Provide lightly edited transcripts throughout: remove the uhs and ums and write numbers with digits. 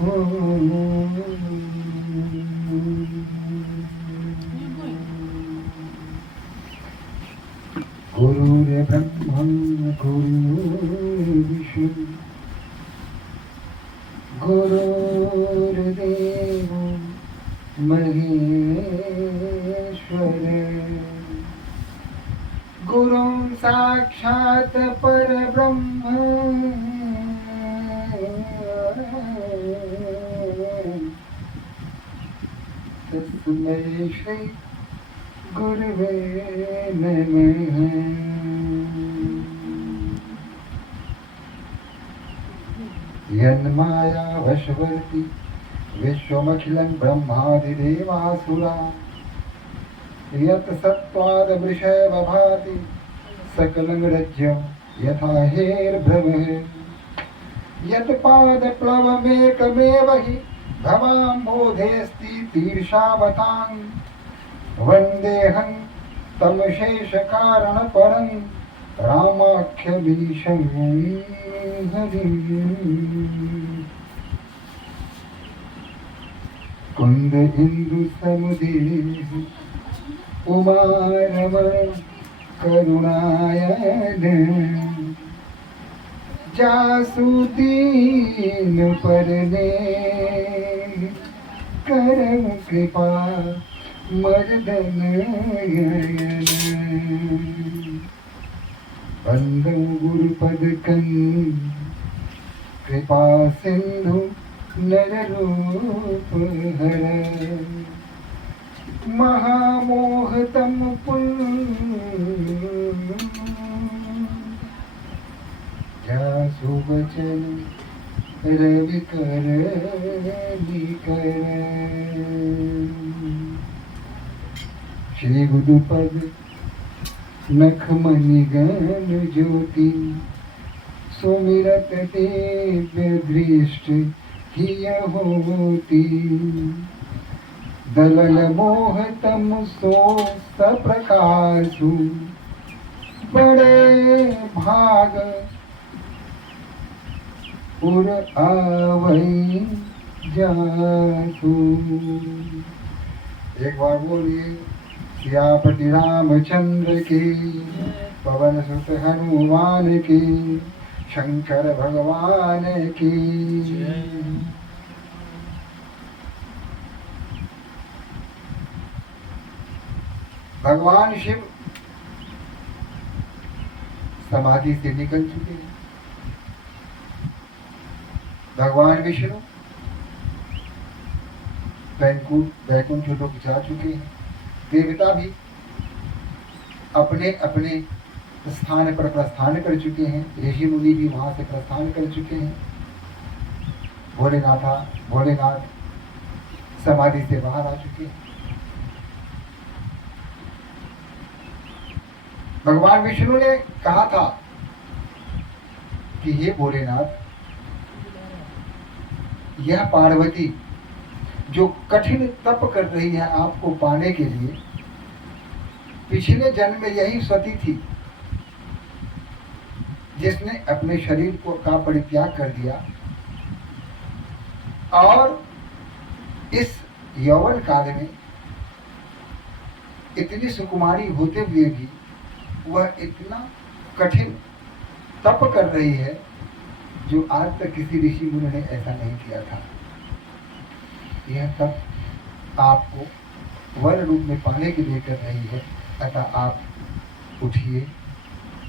गुरुर्ब्रह्मा गुरुर्विष्णु गुरुर्देवो महेश्वर गुरुं साक्षात् परब्रह्म तस्मै श्री गुरुवे नमः। यन्माया वशवर्ती विश्वमखिलं ब्रह्मादिदेवासुरा यत् सत्त्वादमृषैव भाति सकलं रज्यं यथा हेर्भ्रमः यत् पादप्लवमेकमेव हि भवाम्बोधेऽस्ति तीर्षावतां वन्देऽहं तं शेषकारणपरं रामाख्यमीशं हरिम्। कुन्द इंदु समुदेह उमारमण करुणायन जासुदीन परने करम कृपा मर्दन बंधु गुरुपद कं कृपा सिंधु नर रूप हर महामोहतम जासु बचन रवि कर श्री गुरुपद नखमणि गण ज्योति सुमिरत दिव्य दृष्टि किय होती दलल मोहतम सो सप्रकाशु बड़े भाग उर आवई जासु। एक बार बोलिए सियापति रामचंद्र की, पवन सुत हनुमान की, शंकर भगवान की। भगवान शिव समाधि से निकल चुके हैं। भगवान विष्णु वैकुंठ लोक जा चुके हैं। देवता भी अपने अपने स्थान पर प्रस्थान कर चुके हैं। ऋषि मुनि भी वहां से प्रस्थान कर चुके हैं। भोलेनाथ समाधि से बाहर आ चुके हैं। भगवान विष्णु ने कहा था कि हे भोलेनाथ, यह पार्वती जो कठिन तप कर रही है आपको पाने के लिए, पिछले जन्म में यही सती थी जिसने अपने शरीर का परित्याग कर दिया और इस यौवन काल में इतनी सुकुमारी होते हुए भी वह इतना कठिन तप कर रही है जो आज तक किसी ऋषि मुनि ने ऐसा नहीं किया था। यह तप आपको वर रूप में पाने के लिए कर रही है। अतः आप उठिए,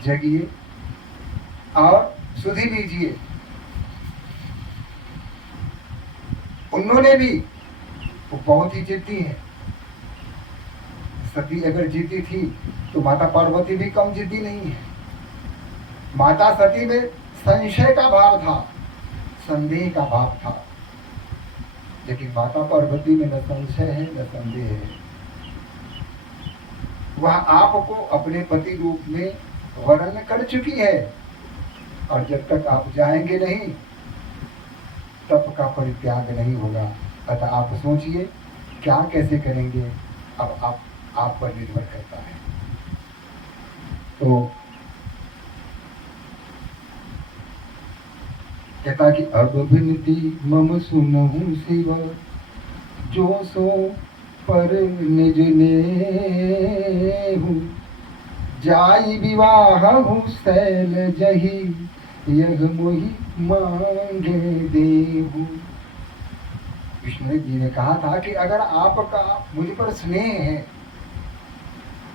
जगिए और सुधि लीजिए। उन्होंने भी वो बहुत ही जिद्दी है। सती अगर जिद्दी थी तो माता पार्वती भी कम जिद्दी नहीं है। माता सती में संशय का भाव था, संदेह का भाव था, लेकिन माता पार्वती में न संशय है न संदेह है। वह आपको अपने पति रूप में वर्ण कर चुकी है और जब तक आप जाएंगे नहीं तप का परित्याग नहीं होगा। अतः आप सोचिए क्या कैसे करेंगे, अब आप पर निर्भर करता है। तो कहता कि अब विनती मम सुनहु शिव, जो सो पर निज नेहु, जाई विवाह शैल जही, यह मोहि मांगे देहु। विष्णु जी ने कहा था कि अगर आपका मुझ पर स्नेह है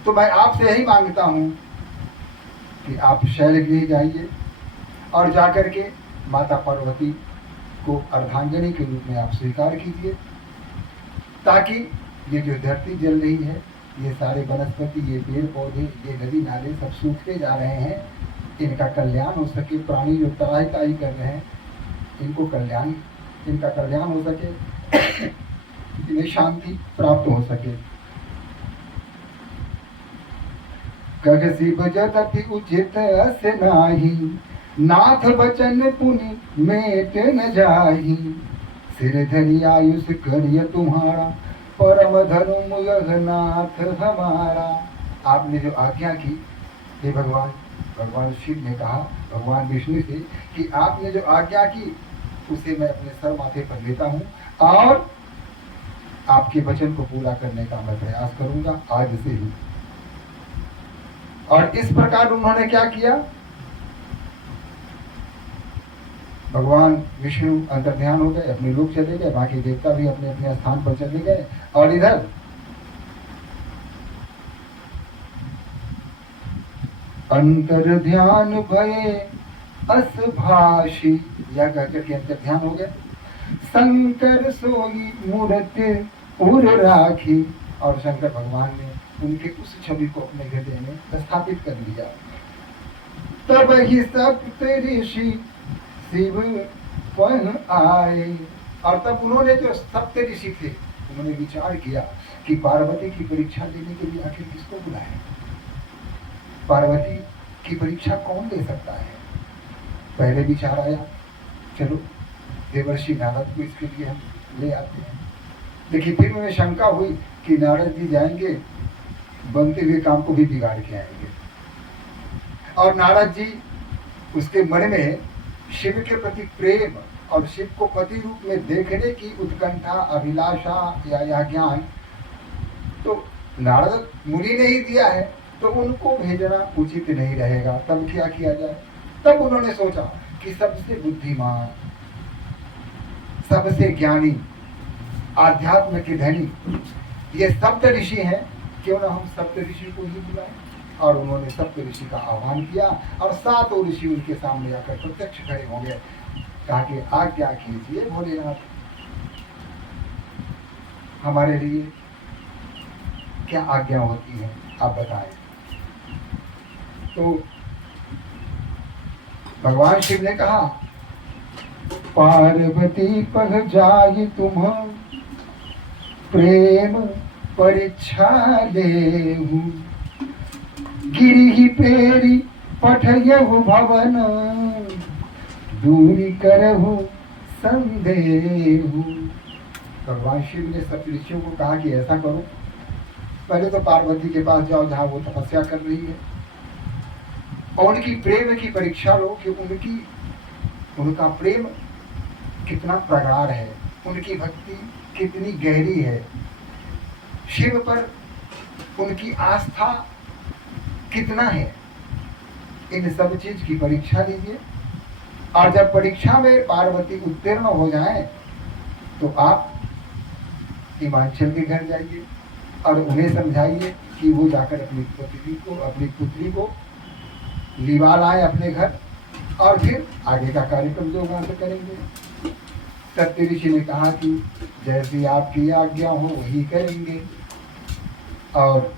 तो मैं आपसे यही मांगता हूं कि आप शैलगृह जाइए और जाकर के माता पार्वती को अर्धांगिनी के रूप में आप स्वीकार कीजिए, ताकि ये जो धरती जल रही है, ये सारे वनस्पति, ये पेड़ पौधे, ये नदी नाले सब सूखते जा रहे हैं, इनका कल्याण हो सके। प्राणी जो तराई ताई कर रहे हैं, इनका कल्याण हो सके, इन्हें शांति प्राप्त हो सके। कगसी बजतति उचित अस नाही, नाथ बचन पुनि मेट न जाही, सिर धरि आयुष करिय तुम्हारा, परम धर्म यह नाथ हमारा। आपने जो आज्ञा की, हे भगवान शिव ने कहा भगवान विष्णु से कि आपने जो आज्ञा की उसे मैं अपने सर माथे पर लेता हूँ और आपके वचन को पूरा करने का मैं प्रयास करूंगा आज से ही। और इस प्रकार उन्होंने क्या किया, भगवान विष्णु अंतर्ध्यान हो गए, अपने लोक चले गए, बाकी देवता भी अपने अपने स्थान पर चले गए। और इधर अंतर ध्यान भये अस भाषी, यह कहकर के अंतर ध्यान हो गए। शंकर सोई मूर्ति उर राखी, और शंकर भगवान ने उनके उस छवि को अपने हृदय में स्थापित कर लिया। तब ही सप्त ऋषि शिव वह आए, और तब उन्होंने जो सप्त ऋषि थे उन्होंने विचार किया कि पार्वती की परीक्षा लेने के लिए आखिर किसको बुलाएं, पार्वती की परीक्षा कौन ले सकता है। पहले विचार आया, चलो देवर्षि नारद को इसके लिए हम ले आते हैं। देखिए फिर उन्हें शंका हुई कि नारद जी जाएंगे, बनते हुए काम को भी बिगाड़ के आएंगे। और नारद जी उसके मन में शिव के प्रति प्रेम और शिव को पति रूप में देखने की उत्कंठा, अभिलाषा या यह ज्ञान तो नारद मुनि ने ही दिया है, तो उनको भेजना उचित नहीं रहेगा। तब क्या किया जाए, तब उन्होंने सोचा कि सबसे बुद्धिमान, सबसे ज्ञानी, आध्यात्म के धनी ये सप्त ऋषि हैं, क्यों ना हम सप्त ऋषि को ही बुलाएं। और उन्होंने सप्त ऋषि का आह्वान किया और सातों ऋषि उनके सामने आकर प्रत्यक्ष खड़े हो गए। कहा कि आज्ञा कीजिए भोलेनाथ, हमारे लिए क्या आज्ञा होती है आप बताएं। तो भगवान शिव ने कहा, पार्वती पह जाई तुम प्रेम परीक्षा लेहु, गिरि पेरी पठयहु भवन, दूरी करहु संदेहु। भगवान शिव ने सब ऋषियों को कहा कि ऐसा करो, पहले तो पार्वती के पास जाओ जहां वो तपस्या कर रही है, और उनकी प्रेम की परीक्षा लो कि उनका प्रेम कितना प्रगाढ़ है, उनकी भक्ति कितनी गहरी है, शिव पर उनकी आस्था कितना है। इन सब चीज की परीक्षा लीजिए, और जब परीक्षा में पार्वती उत्तीर्ण हो जाए तो आप हिमाचल के घर जाइए और उन्हें समझाइए कि वो जाकर अपनी पुत्री को लिवा लाए अपने घर, और फिर आगे का कार्यक्रम जो वहां से करेंगे। सत्य ऋषि ने कहा कि जैसी आपकी आज्ञा हो वही करेंगे, और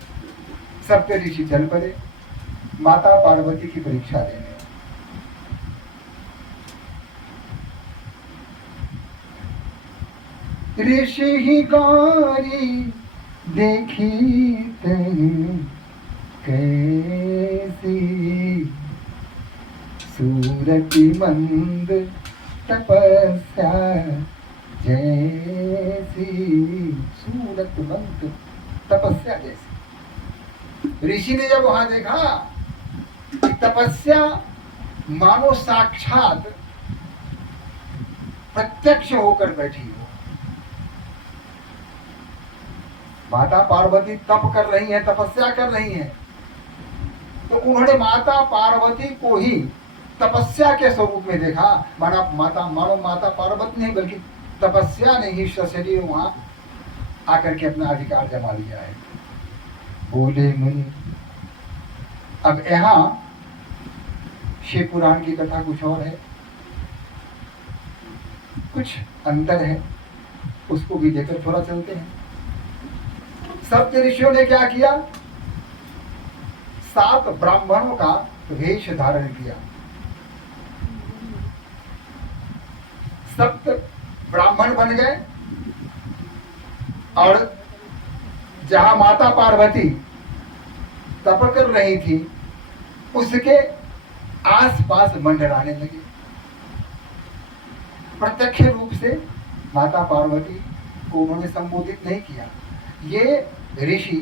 सत्य ऋषि चल पड़े माता पार्वती की परीक्षा लेने। ऋषि ही गौरी देखी कैसी, सूरति मंद तपस्या जैसी, सूरत मंद तपस्या जैसी। ऋषि ने जब वहां देखा कि तपस्या मानो साक्षात प्रत्यक्ष होकर बैठी हो। माता पार्वती तप कर रही हैं, तपस्या कर रही हैं, तो उन्होंने माता पार्वती को ही तपस्या के स्वरूप में देखा। मानो माता पार्वती नहीं बल्कि तपस्या ने ही सशरीर वहां आकर के अपना अधिकार जमा लिया है। बोले मुनि। अब यहां शिव पुराण की कथा कुछ और है, कुछ अंतर है, उसको भी देखकर थोड़ा चलते हैं। सप्त ऋषियों ने क्या किया? 7 ब्राह्मणों का वेश धारण किया। 7 ब्राह्मण बन गए और जहां माता पार्वती तप कर रही थी उसके आसपास मंडराने लगे। प्रत्यक्ष रूप से माता पार्वती को उन्होंने संबोधित नहीं किया। ये ऋषि,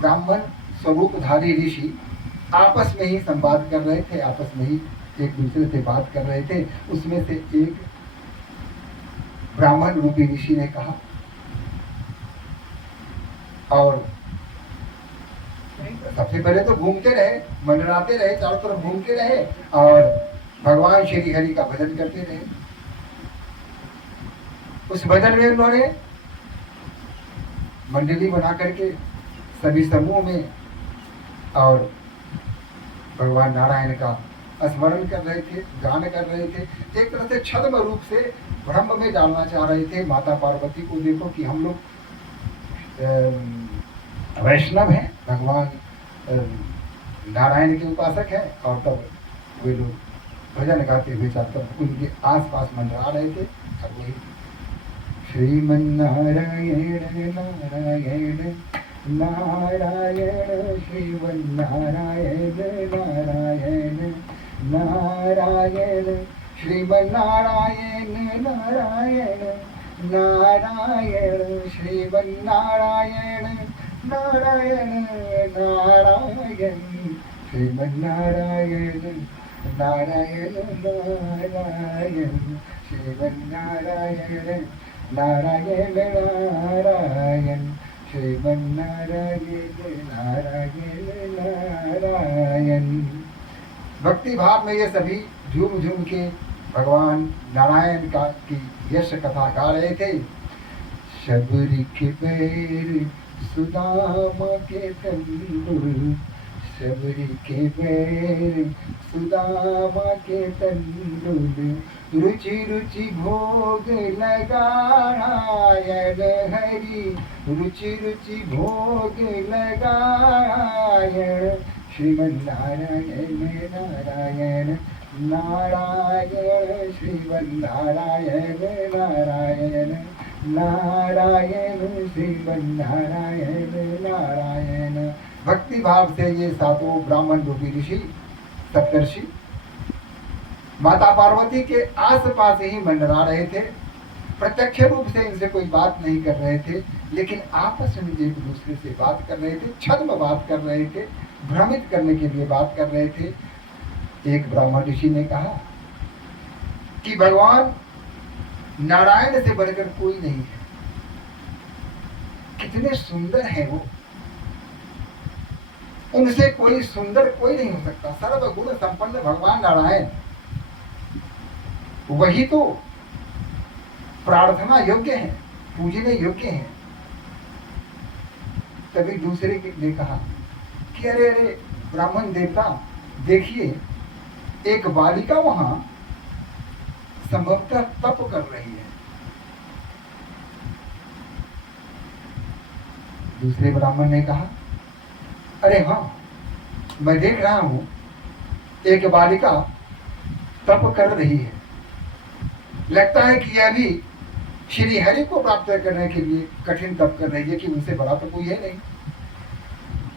ब्राह्मण स्वरूपधारी ऋषि आपस में ही संवाद कर रहे थे, आपस में ही एक दूसरे से बात कर रहे थे। उसमें से एक ब्राह्मण रूपी ऋषि ने कहा, और सबसे पहले तो घूमते रहे, मंडराते रहे, चारों तरफ घूमते रहे और भगवान श्री हरि का भजन करते रहे। उस भजन में उन्होंने मंडली बना करके सभी समूह में और भगवान नारायण का स्मरण कर रहे थे, गान कर रहे थे। एक तरह से छद्म रूप से ब्रह्म में डालना चाह रहे थे माता पार्वती को। देखो कि हम लोग वैष्णव हैं, भगवान नारायण के उपासक हैं, और तब वे लोग भजन गाते हुए चाहते उनके आसपास मंडरा रहे थे। अब वही श्रीमन्नारायण नारायण नारायण श्रीमन्नारायण नारायण नारायण श्रीमन्नारायण नारायण नारायण श्रीमन्नारायण नारायण नारायण श्रीमन्नारायण नारायण नारायण श्रीमन्नारायण नारायण नारायण श्रीमन्नारायण नारायण नारायण। भक्ति भाव में ये सभी झूम झूम के भगवान नारायण का की यश कथा गा रहे थे। शबरी के बैर सुदामा के तंदुल, शबरी के बैर सुदामा के तंदुल, रुचि रुचि भोग लगायन हरि, रुचि रुचि भोग लगायन श्रीमन्नारायण नारायण नारायण श्रीमन्नारायण नारायण नारायण श्रीमन्नारायण नारायण। भक्ति भाव से ये 7 ब्राह्मण रूपी ऋषि सप्तर्षि माता पार्वती के आसपास ही मंडरा रहे थे। प्रत्यक्ष रूप से इनसे कोई बात नहीं कर रहे थे, लेकिन आपस में एक दूसरे से बात कर रहे थे, छद्म बात कर रहे थे, भ्रमित करने के लिए बात कर रहे थे। एक ब्राह्मण ऋषि ने कहा कि भगवान नारायण से बढ़कर कोई नहीं है, कितने सुंदर हैं वो, उनसे कोई सुंदर कोई नहीं हो सकता। सर्वगुण संपन्न भगवान नारायण, वही तो प्रार्थना योग्य है, पूजने योग्य है। तभी दूसरे ने कहा कि अरे अरे ब्राह्मण देवता, देखिए एक बालिका वहां संभवतः तप कर रही है। दूसरे ब्राह्मण ने कहा, अरे हाँ, मैं देख रहा हूं एक बालिका तप कर रही है, लगता है कि यह भी श्री हरि को प्राप्त करने के लिए कठिन तप कर रही है, कि उनसे बड़ा तो कोई है नहीं,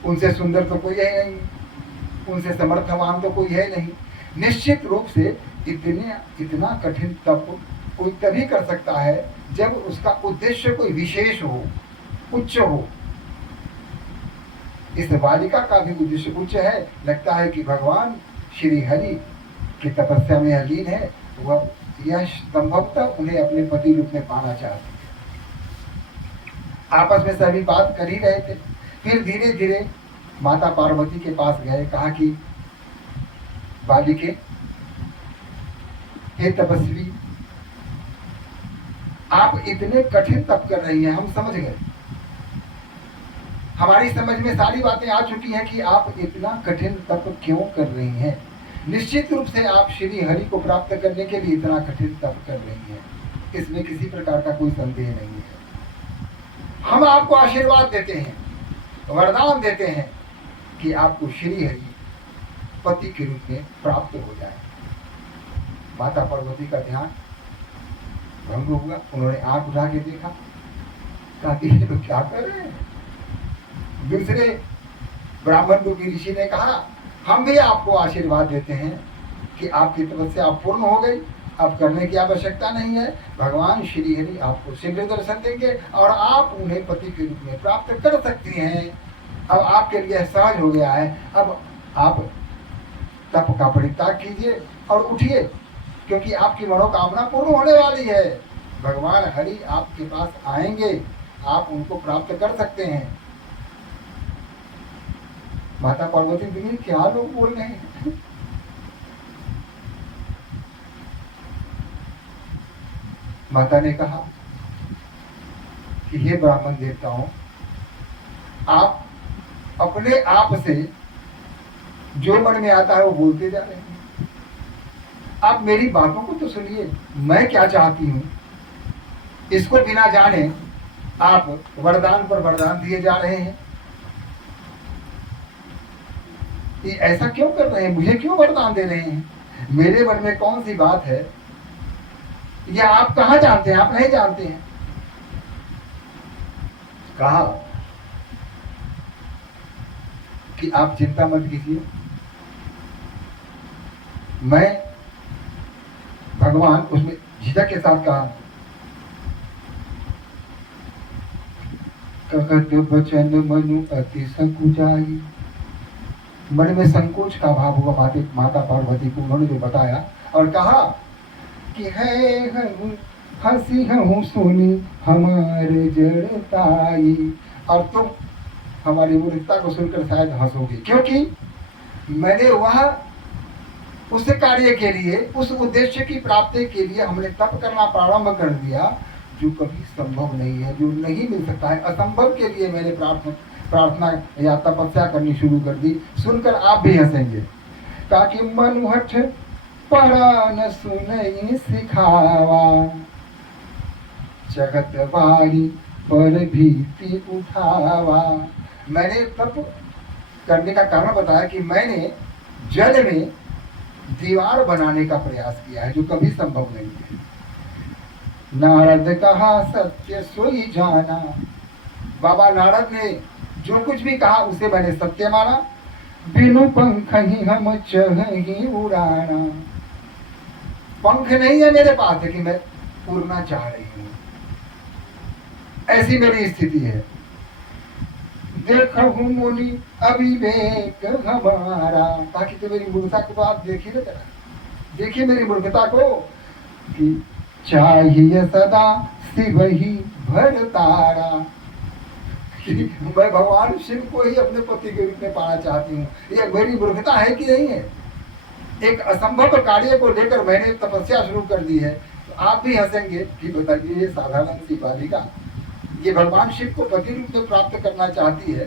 उनसे सुंदर तो कोई है नहीं, उनसे समर्थवान तो कोई है नहीं। निश्चित रूप से इतना कठिन तप कोई तभी कर सकता है जब उसका उद्देश्य कोई विशेष हो, उच्च हो। इस बालिका का भी उद्देश्य उच्च है, लगता है कि भगवान श्री हरि की तपस्या में अलीन है, वह यह संभवतः उन्हें अपने पति रूप में पाना चाहती है। आपस में सभी बात कर ही रहे थे। फिर धीरे धीरे माता पार्वती के पास गए, कहा कि बालिके, हे तपस्वी, आप इतने कठिन तप कर रही हैं, हम समझ गए, हमारी समझ में सारी बातें आ चुकी हैं कि आप इतना कठिन तप क्यों कर रही हैं। निश्चित रूप से आप श्री हरि को प्राप्त करने के लिए इतना कठिन तप कर रही हैं, इसमें किसी प्रकार का कोई संदेह नहीं है। हम आपको आशीर्वाद देते हैं, वरदान देते हैं कि आपको श्री हरि पति के रूप में प्राप्त हो जाए। माता पार्वती का ध्यान भंग हुआ। उन्होंने आंख उठा के देखा, कहा कि ये लोग क्या कर रहे हैं। दूसरे ब्राह्मण रूपी ऋषि ने कहा, हम भी आपको आशीर्वाद देते हैं कि आपकी तपस्या पूर्ण हो गई, अब करने की आवश्यकता नहीं है। भगवान श्री हरि आपको शीघ्र दर्शन देंगे और आप उन्हें पति के रूप में प्राप्त कर सकती हैं। अब आपके लिए सहज हो गया है। अब आप तप का परित्याग कीजिए और उठिए, क्योंकि आपकी मनोकामना पूर्ण होने वाली है। भगवान हरि आपके पास आएंगे, आप उनको प्राप्त कर सकते हैं। माता पार्वती देवी, क्या लोग बोल रहे हैं। माता ने कहा कि हे ब्राह्मण देवताओं, आप अपने आप से जो मन में आता है वो बोलते जा रहे हैं। आप मेरी बातों को तो सुनिए, मैं क्या चाहती हूं इसको बिना जाने आप वरदान पर वरदान दिए जा रहे हैं। ये ऐसा क्यों कर रहे हैं, मुझे क्यों वरदान दे रहे हैं। मेरे मन में कौन सी बात है, या आप कहाँ जानते हैं, आप नहीं जानते हैं। कहा कि आप चिंता मत कीजिए, मैं भगवान, उसमें झिझक के साथ कहा, कहत बचन मनु अति संकुचाई। मन में संकोच का भाव हुआ माता पार्वती को। उन्होंने जो बताया और कहा कि है हंसी हूँ सुनी हमारे जड़ताई, और तुम हमारी मूर्खता को सुनकर शायद हंसोगे, क्योंकि मैंने वह उस कार्य के लिए, उस उद्देश्य की प्राप्ति के लिए हमने तप करना प्रारंभ कर दिया जो कभी संभव नहीं है, जो नहीं मिल सकता है। असंभव के लिए मैंने प्रार्थना या तपस्या करनी शुरू कर दी। सुनकर आप भी हंसेंगे। ताकि मनुहठ परा न सुनई सिखावा, जगत बारी पर भीति उठावा। मैंने तप करने का कारण बताया कि मैंने जल में दीवार बनाने का प्रयास किया है, जो कभी संभव नहीं है। नारद कहा सत्य सोई जाना। बाबा नारद ने जो कुछ भी कहा उसे मैंने सत्य माना। बिनु पंख ही हम चही उड़ाना। पंख नहीं है मेरे पास कि मैं उड़ना चाह रही हूं, ऐसी मेरी स्थिति है। देखहु मुनि अविवेक हमारा, ताकि तो मेरी मूर्खता को आप देखिए ना जरा, देखिए मेरी मूर्खता को। कि चाहिए सदा शिव ही भर तारा, मैं भगवान शिव को ही अपने पति के रूप में पाना चाहती हूँ। ये मेरी मूर्खता है कि नहीं है। एक असंभव कार्य को लेकर मैंने तपस्या शुरू कर दी है। तो आप भी हंसेंगे कि बताइए, ये साधारण सी बालिका ये भगवान शिव को पति रूप में प्राप्त करना चाहती है,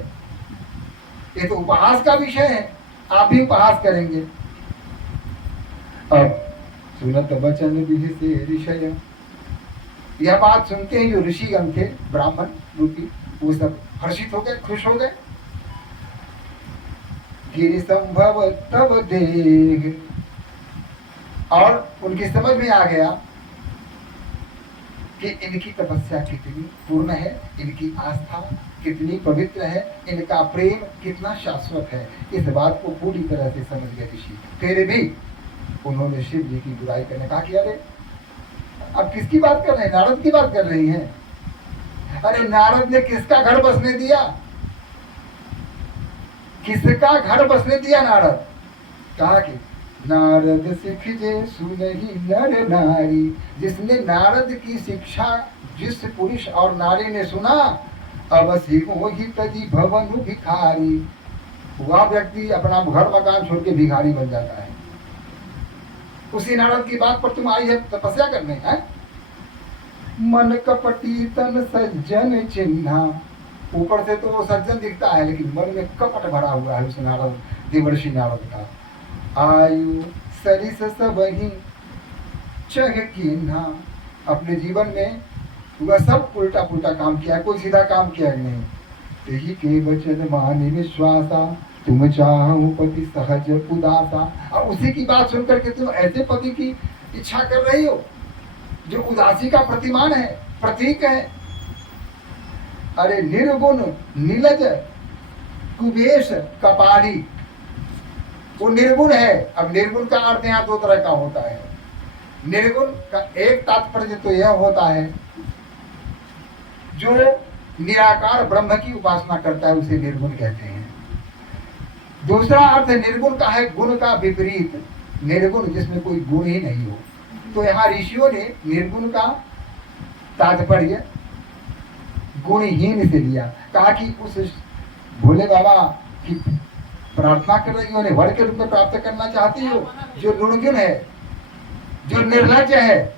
ये तो उपहास का विषय है। आप भी उपहास करेंगे। अब सुनत वचन विधि से ऋषय, यह बात सुनते ही जो ऋषिगण थे ब्राह्मण रूपी, वो सब हर्षित हो गए, खुश हो गए। गिरि संभव तब देख, और उनकी समझ में आ गया कि इनकी तपस्या कितनी पूर्ण है, इनकी आस्था कितनी पवित्र है, इनका प्रेम कितना शाश्वत है। इस बात को पूरी तरह से समझ गए ऋषि। फिर भी उन्होंने शिव जी की बुराई करने कहा कि अरे अब किसकी बात कर रहे हैं, नारद की बात कर रही हैं। अरे नारद ने किसका घर बसने दिया, किसका घर बसने दिया नारद। कहा कि नारद सिखजे सुनहि नर नारी। जिसने नारद की शिक्षा जिस पुरुष और नारी ने सुना, अवश्य मोहि तजी भवनु भिखारी। वह व्यक्ति अपना घर मकान छोड़ के भिखारी बन जाता है। उसी नारद की बात पर तुम आई है तपस्या करने हैं। मन कपटी तन सज्जन चिन्हा। ऊपर से तो वो सज्जन दिखता है, लेकिन मन में कपट भरा हुआ है उस नारद, देवर्षि नारद का। आयु सरिस सबहि चह कीन्हा। अपने जीवन में वह सब उल्टा पुल्टा काम किया, कोई सीधा काम किया नहीं। यही के वचन माने विश्वासा, तुम चाहूं पति सहज उदासा। और उसी की बात सुनकर के तुम ऐसे पति की इच्छा कर रही हो जो उदासी का प्रतिमान है, प्रतीक है। अरे निर्गुण नीलज कुबेश कपाली, वो निर्गुण है। अब निर्गुण का अर्थ यहाँ दो तरह का होता है। निर्गुण का एक तात्पर्य तो यह होता है जो निराकार ब्रह्म की उपासना करता है, उसे निर्गुण कहते हैं। दूसरा अर्थ निर्गुण का है गुण का विपरीत, निर्गुण जिसमें कोई गुण ही नहीं हो। तो यहाँ ऋषियों ने निर्गुण का तात्पर्य गुणहीन से लिया। कहा कि उस भोले बाबा की प्रार्थना कर रही हो, उन्हें वर के रूप में प्राप्त करना चाहती हो, जो निर्गुण है, जो निर्लज्ज है,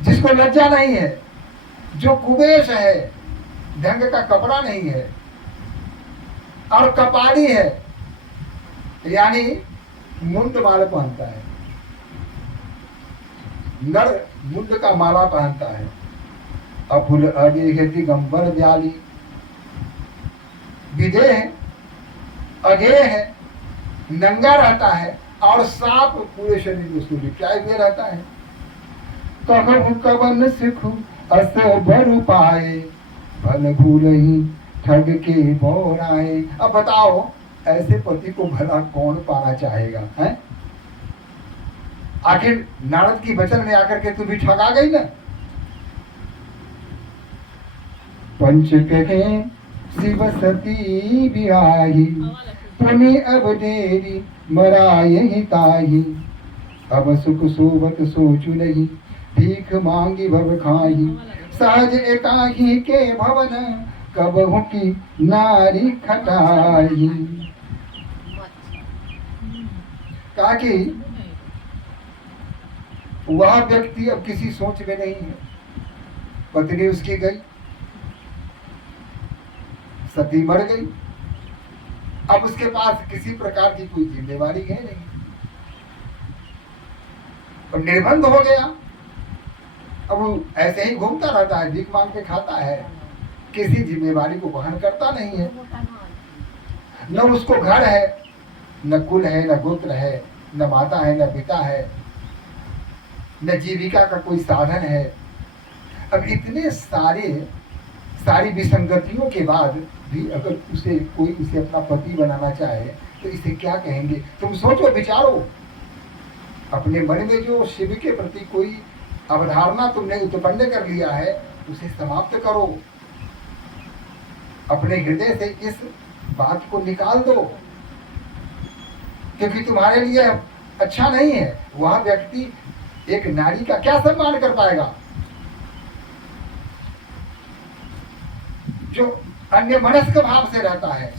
जिसको लज्जा नहीं है, जो कुबेश है, ढंग का कपड़ा नहीं है और कपाली है, यानी मुंड माला पहनता है। नर मुंड का माला पहनता है। अफुल अगे दिगंबर व्याली, विदेह है, अगेय है, नंगा रहता है और सांप पूरे शरीर में उसको लिपटाए हुए रहता है। कहूँ कवन सिखु अस बर पाए, भल भूलहि ठग के बोराए। अब बताओ ऐसे पति को भला कौन पाना चाहेगा, हैं? आखिर नारद की वचन में आकर के तू भी ठगा गई ना। पंच कहे शिव सती बिहाही, पुनि अब डेरी मरायहि ताही। अब सुख सोवत सोचु नहीं, भीख मांगी भव खाही। सहज एकाही के भवन, कबहु की नारी खटाई। कहा कि वह व्यक्ति अब किसी सोच में नहीं है। पत्नी उसकी गई, सती मर गई, अब उसके पास किसी प्रकार की कोई जिम्मेवारी है नहीं और निर्बंध हो गया। अब वो ऐसे ही घूमता रहता है, भीख मांग के खाता है, किसी जिम्मेवारी को वहन करता नहीं है। न उसको घर है, न कुल है, न गोत्र है, न माता है, न पिता है, न जीविका का कोई साधन है। अब इतने सारी विसंगतियों के बाद भी अगर कोई उसे अपना पति बनाना चाहे तो इसे क्या कहेंगे? तुम सोचो, विचारो। अपने मन में जो शिव के प्रति कोई अवधारणा तुमने उत्पन्न कर लिया है, उसे समाप्त करो। अपने हृदय से इस बात को निकाल दो, क्योंकि तुम्हारे लिए अच्छा नहीं है। वह व्यक्ति एक नारी का क्या सम्मान कर पाएगा जो अन्य मनस्क भाव से रहता है।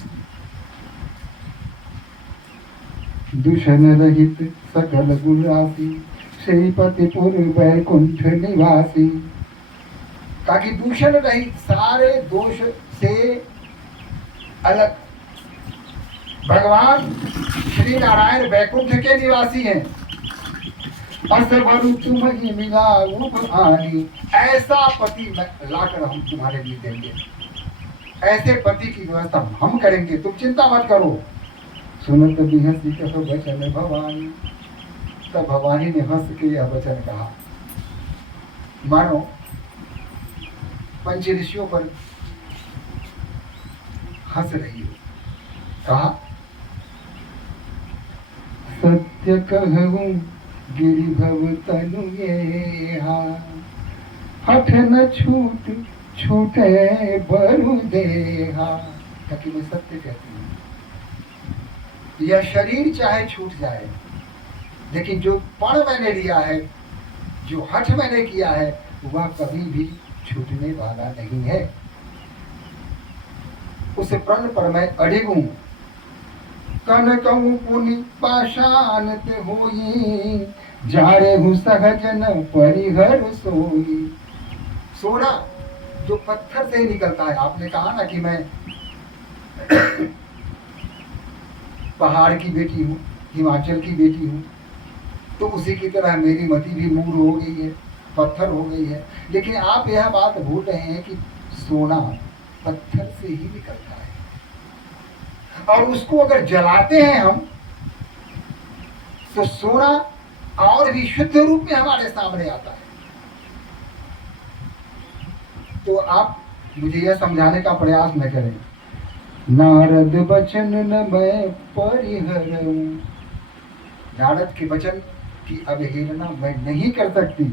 दूषण रहित सकल गुण राशि, श्रीपतिपुर वैकुंठ निवासी। ताकि दूषण रहित, सारे दोष से अलग भगवान श्री नारायण वैकुंठ के निवासी हैं। असवरु तुम ही मिला आनी, ऐसा पति लाकर हम तुम्हारे लिए देंगे, ऐसे पति की व्यवस्था हम करेंगे, तुम चिंता मत करो। सुनत बिहसी कहो वचन भवानी, तब भवानी ने हंस के यह वचन कहा। मानो पंच ऋषियों पर हंस रही हो। कहा, सत्य कहूं गिरिभव तनु ये, हठ न छूटे बरु देहा। ताकि मैं सत्य कहती हूँ, यह शरीर चाहे छूट जाए, लेकिन जो पण मैंने लिया है, जो हठ मैंने किया है, वह कभी भी छूटने वाला नहीं है। उस प्रण पर मैं अडिग हूं। कनकहु पुनि पाषाण ते होई, जारे हूँ सहज न परिहर सोई। सोना जो पत्थर से ही निकलता है। आपने कहा ना कि मैं पहाड़ की बेटी हूँ, हिमाचल की बेटी हूँ, तो उसी की तरह मेरी मति भी मूर हो गई है, पत्थर हो गई है। लेकिन आप यह बात भूल रहे हैं कि सोना पत्थर से ही निकलता है, और उसको अगर जलाते हैं हम, तो सोना और भी शुद्ध रूप में हमारे सामने आता है। तो आप मुझे यह समझाने का प्रयास न करें, नारद बचन न मैं परिहरऊं। नारद के वचन की अवहेलना मैं नहीं कर सकती।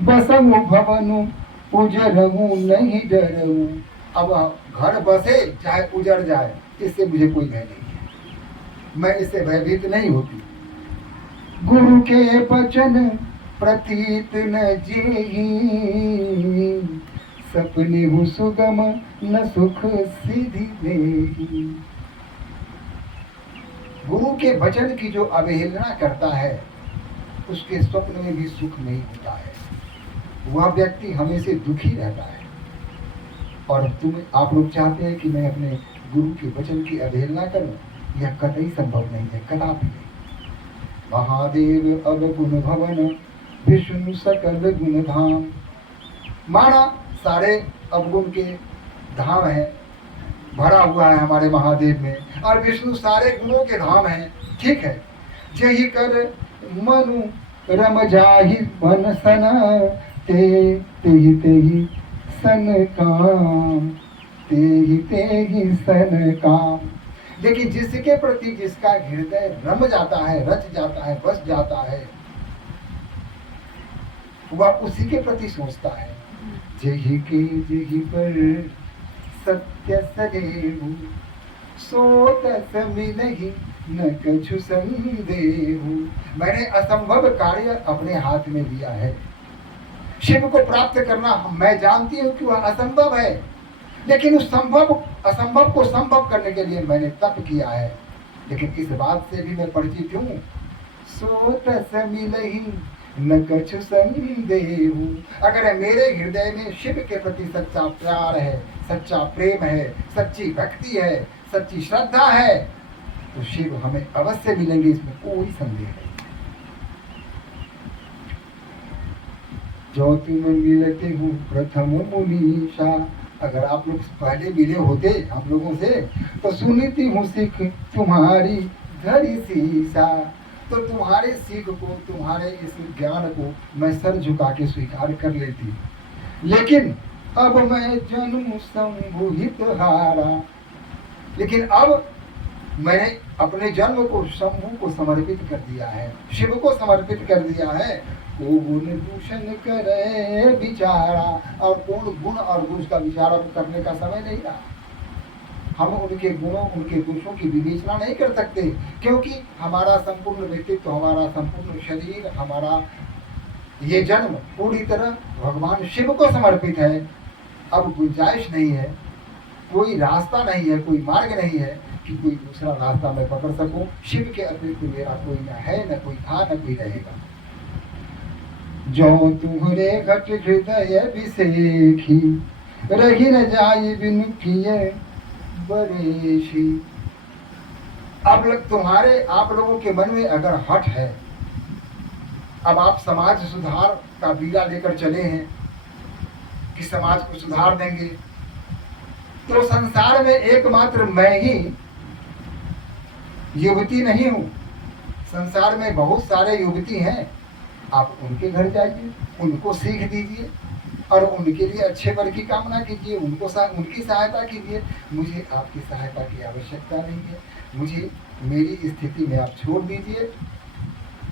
बसमु भवनु उजरऊं नहीं डरऊं। अब घर बसे चाहे उजड़ जाए, इससे मुझे कोई भय नहीं है, मैं इससे भयभीत नहीं होती। गुरु के वचन प्रतीत न जेहि, सपने हूँ सुगम न सुख सिद्धि देहि। गुरु के वचन की जो अवहेलना करता है, उसके स्वप्न में भी सुख नहीं होता है, वह व्यक्ति हमेशा दुखी रहता है। और आप लोग चाहते हैं कि मैं अपने गुरु के वचन की अवहेलना करूं, यह कतई संभव नहीं है, कदापि नहीं। महादेव अवगुण भवन विष्णु सकल गुण धाम। माना सारे अवगुण के धाम है, भरा हुआ है हमारे महादेव में, और विष्णु सारे गुणों के धाम है, ठीक है। जही कर मनु रम जाहि मन सन, तेहि तेहि सन काम, तेहि तेहि सन काम। लेकिन जिसके प्रति जिसका हृदय रम जाता है, रच जाता है, बस जाता है, वह उसी के प्रति सोचता है। जही के जही पर सत्य सदेहु, सो तस मिलहि न कछु संदेहु। मैंने असंभव कार्य अपने हाथ में लिया है। शिव को प्राप्त करना मैं जानती हूँ कि वह असंभव है, लेकिन उस असंभव को संभव करने के लिए मैंने तप किया है। लेकिन इस बात से भी मैं परिचित हूँ, सो तस मिलहि न कछु संदेहु। अगर मेरे हृदय में शिव के प्रति सच्चा प्यार है, सच्चा प्रेम है, सच्ची भक्ति है, सच्ची श्रद्धा है, तो शिव हमें अवश्य मिलेंगे, इसमें कोई संदेह नहीं। जो तुम मिलते हूँ प्रथम मुनीषा। अगर आप लोग पहले मिले होते हम लोगों से, तो सुनती हूँ सीख तुम्हारी घड़ी शीशा। तो तुम्हारे सीख को, तुम्हारे इस ज्ञान को मैं सर झुका के स्वीकार कर लेती। लेकिन अब मैं जन्म संभुहित हारा। लेकिन अब मैंने अपने जन्म को शंभु को समर्पित कर दिया है, शिव को समर्पित कर दिया है। को गुण दूषण करे विचारा। और कौन गुण और दोष का विचार करने का समय नहीं रहा। हम उनके गुणों, उनके दोषों की विवेचना नहीं कर सकते, क्योंकि हमारा संपूर्ण व्यक्तित्व, हमारा संपूर्ण शरीर, हमारा ये जन्म पूरी तरह भगवान शिव को समर्पित है। अब गुंजाइश नहीं है, कोई रास्ता नहीं है, कोई मार्ग नहीं है कि कोई दूसरा रास्ता मैं पकड़ सकूं। शिव के अतिरिक्त मेरा कोई न है, न कोई था, न कोई रहेगा। जो तुम्हारे घट हृदय विषेखी, रही न जाई बिनु किए बरेशी। अब आप लोगों के मन में अगर हठ है, अब आप समाज सुधार का बीड़ा लेकर चले हैं कि समाज को सुधार देंगे, तो संसार में एकमात्र मैं ही युवती नहीं हूं। संसार में बहुत सारे युवती हैं। आप उनके घर जाइए, उनको सीख दीजिए और उनके लिए अच्छे वर की कामना कीजिए, उनकी सहायता कीजिए। मुझे आपकी सहायता की आवश्यकता नहीं है। मुझे मेरी स्थिति में आप छोड़ दीजिए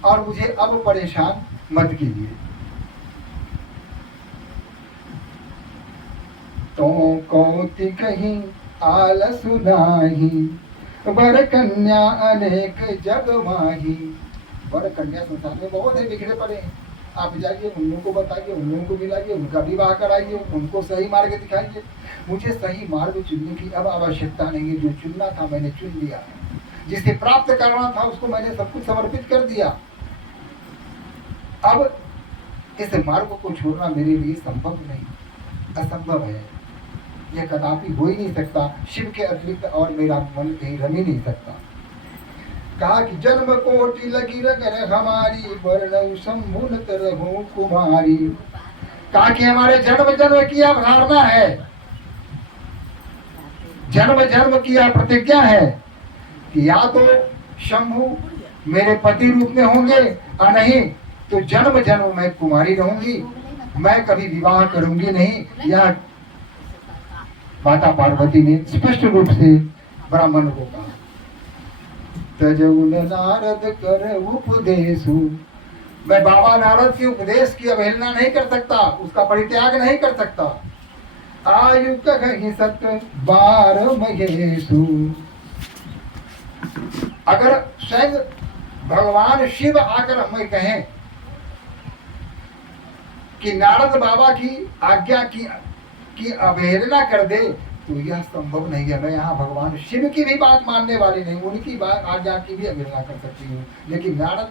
और मुझे अब परेशान मत कीजिए। तो कौति कहीं आलस नाही, वर कन्या अनेक जग माही। वर कन्या संसार में बहुत है, बिखरे पड़े हैं। आप जाइए, उन लोगों को बताइए, उन लोगों को मिलाइए, उनका विवाह कराइए, उनको सही मार्ग दिखाइए। मुझे सही मार्ग चुनने की अब आवश्यकता नहीं है। जो चुनना था मैंने चुन लिया, जिसे प्राप्त करना था उसको मैंने सब कुछ समर्पित कर दिया। अब इस मार्ग को छोड़ना मेरे लिए संभव नहीं, असंभव है। यह कदापि हो ही नहीं सकता। शिव के अतिरिक्त और मेरा मन कहीं रम ही नहीं सकता। कहा कि जन्म कोटि लगी रगर हमारी, वर्ण शंभु न तरहु कुमारी। कहा कि हमारे जन्म जन्म की अवधारणा है, जन्म जन्म की यह प्रतिज्ञा है कि या तो शंभु मेरे पति रूप में होंगे और नहीं तो जन्म जन्म मैं कुमारी रहूंगी, मैं कभी विवाह करूंगी नहीं। यह माता पार्वती ने स्पष्ट रूप से ब्राह्मण को कहा। तजउन नारद कर उपदेशु, मैं बाबा नारद के उपदेश की अवहेलना नहीं कर सकता, उसका परित्याग नहीं कर सकता। आयु कहि सत बार महेशु, अगर स्वयं भगवान शिव आकर हमें कहें कि नारद बाबा की आज्ञा की अवहेलना कर दे तो यह संभव नहीं है। मैं यहाँ भगवान शिव की भी बात मानने वाली नहीं, उनकी बात आज्ञा की भी अवहेलना कर सकती हूँ। लेकिन नारद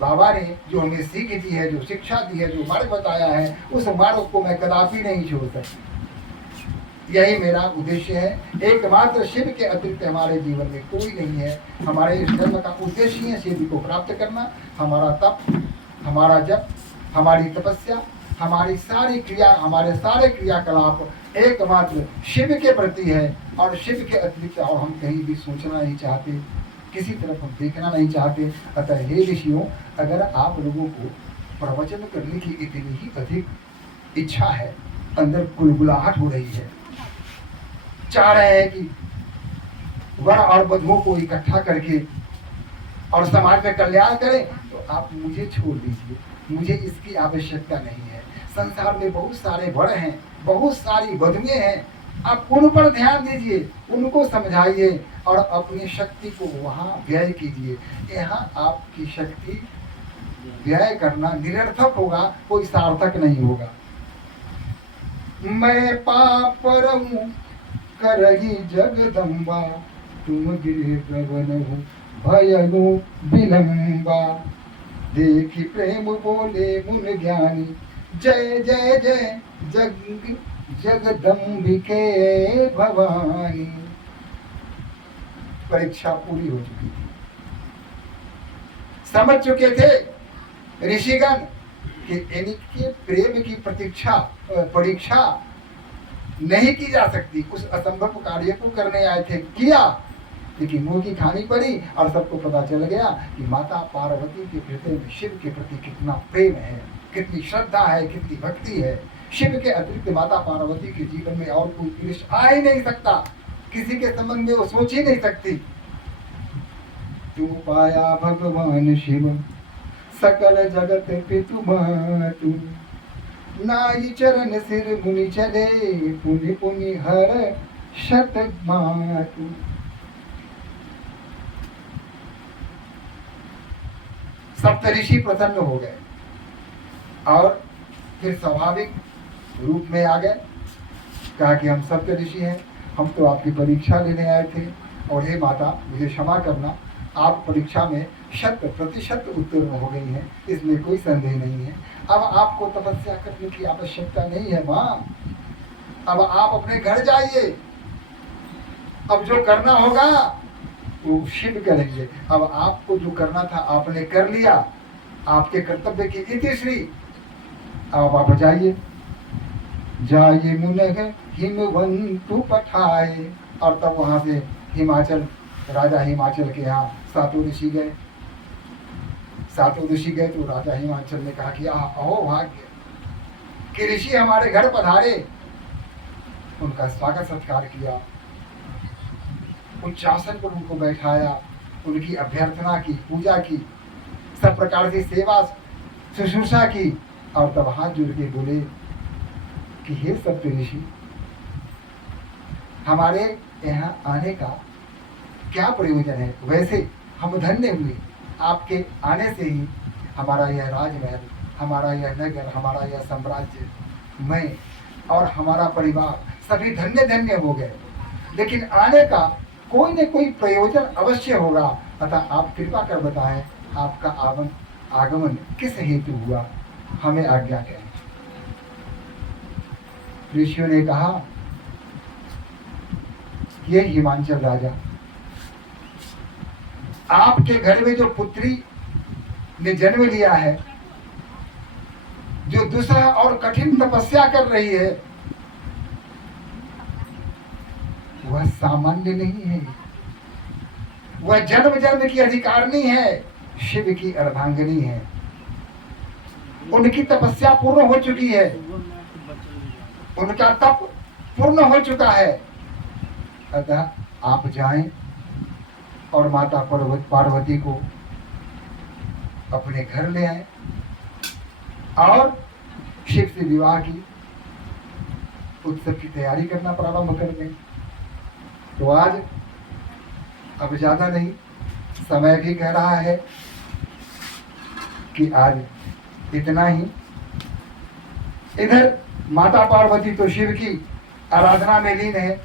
बाबा ने जो हमें सीख दी है, जो शिक्षा दी है, जो मार्ग बताया है, उस मार्ग को मैं कदापि नहीं छोड़ सकती। यही मेरा उद्देश्य है। एकमात्र शिव के अतिरिक्त हमारे जीवन में कोई नहीं है। हमारे इस जन्म का उद्देश्य ही है शिव को प्राप्त करना। हमारा तप, हमारा जप, हमारी तपस्या, हमारी सारी क्रिया, हमारे सारे क्रियाकलाप एकमात्र शिव के प्रति है और शिव के अतिरिक्त और हम कहीं भी सोचना नहीं चाहते, किसी तरफ हम देखना नहीं चाहते। अतः हे ऋषियों, अगर आप लोगों को प्रवचन करने की इतनी ही अधिक इच्छा है, अंदर गुलगुलाहट हो रही है, चाह रहे हैं कि वर और वधुओं को इकट्ठा करके और समाज में कल्याण करें, तो आप मुझे छोड़ दीजिए, मुझे इसकी आवश्यकता नहीं है। संसार में बहुत सारे वर हैं, बहुत सारी वधुएं हैं, आप उन पर ध्यान दीजिए, उनको समझाइए और अपनी शक्ति को वहां व्यय कीजिए। यहाँ आपकी शक्ति व्यय करना निरर्थक होगा, कोई सार्थक नहीं होगा। मैं पाप रहूं करही जगदम्बा, तुम गिर गगन हो भयनु विलंबा। देखी प्रेम बोले मुन ज्ञानी, जय जय जय जगदम्बिके भवानी। परीक्षा पूरी हो चुकी थी, समझ चुके थे ऋषिगण कि इनके प्रेम की परीक्षा नहीं की जा सकती। उस असंभव कार्य को करने आए थे, किया, लेकिन मुंह की खानी पड़ी और सबको पता चल गया कि माता पार्वती के हृदय में शिव के प्रति कितना प्रेम है, कितनी श्रद्धा है, कितनी भक्ति है। शिव के अतिरिक्त माता पार्वती के जीवन में और कोई पुरुष आ ही नहीं सकता, किसी के संबंध में वो सोच ही नहीं सकती। तू पाया भगवान शिव सकल जगत पितु मातु, नाई चरण सिर मुनि चले, पुनि पुनि हर शत मातु। सप्तऋषि प्रसन्न हो गए और फिर स्वाभाविक रूप में आ गए। कहा कि हम सप्तऋषि हैं, हम तो आपकी परीक्षा लेने आए थे और हे माता मुझे क्षमा करना, आप परीक्षा में 100% उत्तीर्ण हो गई हैं, इसमें कोई संदेह नहीं है। अब आपको तपस्या करने की आवश्यकता नहीं है माँ, अब आप अपने घर जाइए, अब जो करना होगा वो शिव करेंगे। अब आपको जो करना था आपने कर लिया, आपके कर्तव्य की इतिश्री। अब आप जाइए, जाइए मुनह हिमवंतु पठाए। और तब वहां से हिमाचल, राजा हिमाचल के यहाँ सातों ऋषि गए। सातों ऋषि गए तो राजा हिमाचल ने कहा कि अहो भाग्य कि ऋषि हमारे घर पधारे। उनका स्वागत सत्कार किया, उच्चासन पर उनको बैठाया, उनकी अभ्यर्थना की, पूजा की, सब प्रकार से सेवा शुश्रूषा की और तब हाथ जोड़ के बोले कि हे सप्तऋषि, हमारे यहाँ आने का क्या प्रयोजन है। वैसे हम धन्य हुए, आपके आने से ही हमारा यह राजमहल, हमारा यह नगर, हमारा यह साम्राज्य, मैं और हमारा परिवार सभी धन्य धन्य हो गए। लेकिन आने का कोई न कोई प्रयोजन अवश्य होगा, अतः आप कृपा कर बताएं आपका आगमन किस हेतु हुआ, हमें आज्ञा करें। ऋषियों ने कहा, ये हिमांचल राजा, आपके घर में जो पुत्री ने जन्म लिया है, जो दूसरा और कठिन तपस्या कर रही है, वह सामान्य नहीं है, वह जन्म जन्म की अधिकारिणी है, शिव की अर्धांगिनी है। उनकी तपस्या पूर्ण हो चुकी है, उनका तप पूर्ण हो चुका है। अतः आप जाएं और माता पार्वती को अपने घर ले आए और शिव से विवाह की उत्सव की तैयारी करना प्रारंभ कर दें। तो आज अब ज्यादा नहीं, समय भी कह रहा है कि आज इतना ही। इधर माता पार्वती तो शिव की आराधना में लीन है।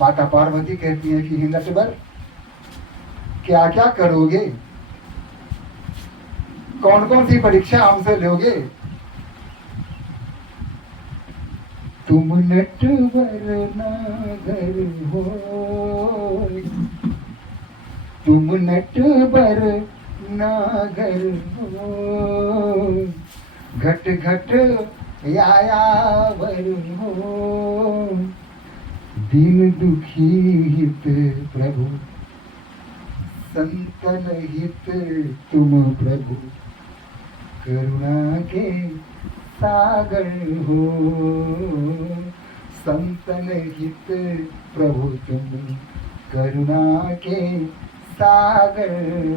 माता पार्वती कहती है कि हिम्मतवर, क्या क्या करोगे, कौन कौन सी परीक्षा हमसे लोगे। तुम नटवर नागर हो, तुम नटवर नागर हो, घट घट यायावर हो, दीन दुखी हित प्रभु, संतन हित तुम प्रभु, करुणा के सागर हो, संतन हित प्रभु तुम, करुणा के सागर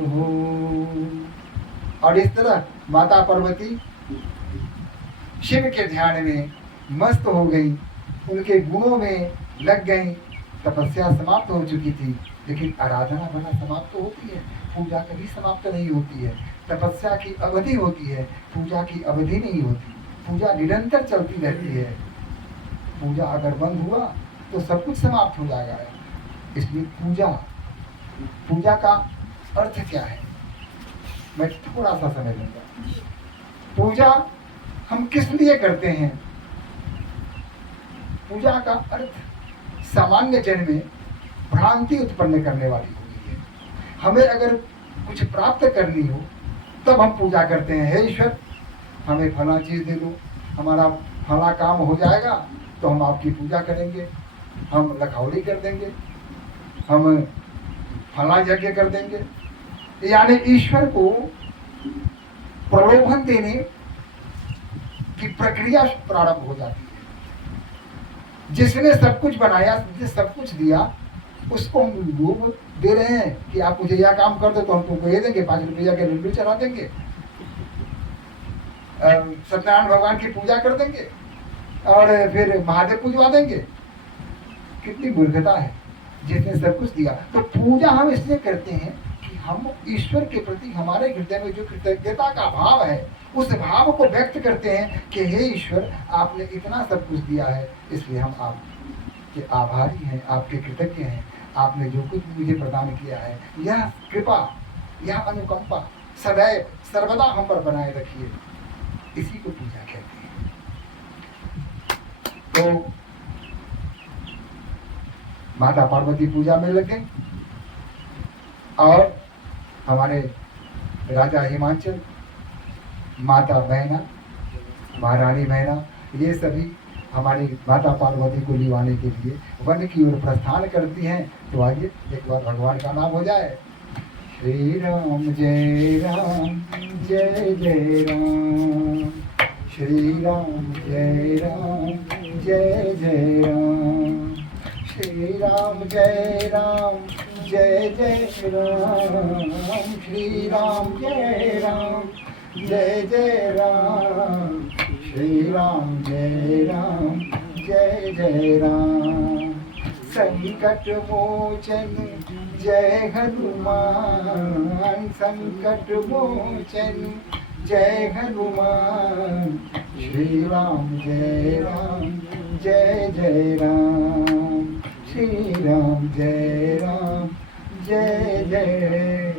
हो। और इस तरह माता पार्वती शिव के ध्यान में मस्त हो गई, उनके गुणों में लग गई। तपस्या समाप्त हो चुकी थी, लेकिन आराधना भला समाप्त तो होती है, पूजा कभी समाप्त नहीं होती है। तपस्या की अवधि होती है, पूजा की अवधि नहीं होती। पूजा निरंतर चलती रहती है। पूजा अगर बंद हुआ तो सब कुछ समाप्त हो जाएगा। इसलिए पूजा का अर्थ क्या है, मैं थोड़ा सा समझ लूंगा। पूजा हम किस लिए करते हैं? पूजा का अर्थ सामान्य जन में भ्रांति उत्पन्न करने वाली होती है। हमें अगर कुछ प्राप्त करनी हो तब हम पूजा करते हैं। हे ईश्वर, हमें फला चीज दे दो, हमारा फला काम हो जाएगा तो हम आपकी पूजा करेंगे, हम लखौड़ी कर देंगे, हम फला यज्ञ कर देंगे। यानी ईश्वर को प्रलोभन देने की प्रक्रिया प्रारंभ हो जाती है। जिसने सब कुछ बनाया, जिसने सब कुछ दिया, उसको हम लोभ दे रहे हैं कि आप मुझे यह काम कर दो तो हम तुमको ये देंगे, 5 रुपया के लड्डू चढ़ा देंगे, सत्यनारायण भगवान की पूजा कर देंगे और फिर महादेव पूजवा देंगे। कितनी मूर्खता है। जिसने सब कुछ दिया, तो पूजा हम इसलिए करते हैं कि हम ईश्वर के प्रति हमारे हृदय में जो कृतज्ञता का भाव है, उस भाव को व्यक्त करते हैं कि हे ईश्वर, आपने इतना सब कुछ दिया है, इसलिए हम आपके आभारी हैं, आपके कृतज्ञ हैं। आपने जो कुछ मुझे प्रदान किया है, यह कृपा, यह अनुकंपा सदैव सर्वदा हम पर बनाए रखिए। इसी को पूजा कहते हैं। तो माता पार्वती पूजा में लग गई और हमारे राजा हिमांचल, माता मैना, महारानी मैना, ये सभी हमारी माता पार्वती को लिवाने के लिए वन की ओर प्रस्थान करती हैं। तो आइए एक बार भगवान का नाम हो जाए। श्री राम जय राम, जय जय राम, श्री राम जय राम, जय जय राम, श्री राम जय राम, जय जय राम, श्री राम जय राम, जय जय राम, श्री राम जय राम, जय जय राम। संकट मोचन जय हनुमान, संकट मोचन जय हनुमान। श्री राम जय राम जय जय राम, श्री राम जय जय